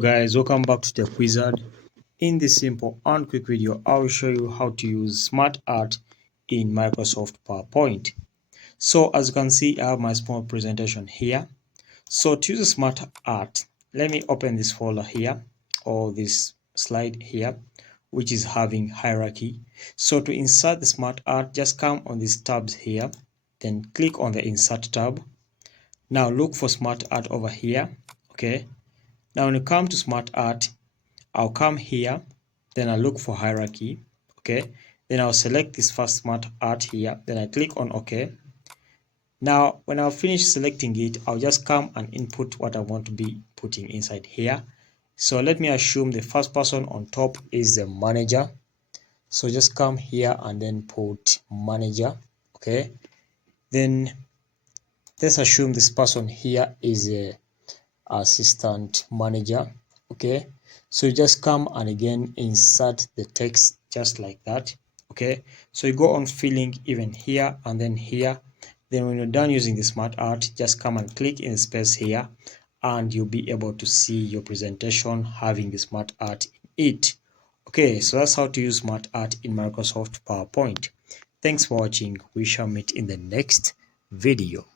Guys, welcome back to the Wizard. In this simple and quick video, I will show you how to use Smart Art in Microsoft PowerPoint. So as you can see, I have my small presentation here. So to use Smart Art, let me open this folder here or this slide here, which is having hierarchy. So to insert the Smart Art, just come on these tabs here, then click on the Insert tab. Now look for Smart Art over here. Okay. Now when you come to Smart Art, I'll come here, then I look for hierarchy, okay? Then I'll select this first Smart Art here, then I click on OK. Now when I'll finish selecting it, I'll just come and input what I want to be putting inside here. So let me assume the first person on top is the manager. So just come here and then put manager, okay? Then let's assume this person here is a assistant manager, okay? So you just come and again insert the text just like that, okay? So you go on filling even here and then here. Then when you're done using the Smart Art, just come and click in the space here and you'll be able to see your presentation having the Smart Art in it. Okay, so that's how to use Smart Art in Microsoft PowerPoint. Thanks for watching. We shall meet in the next video.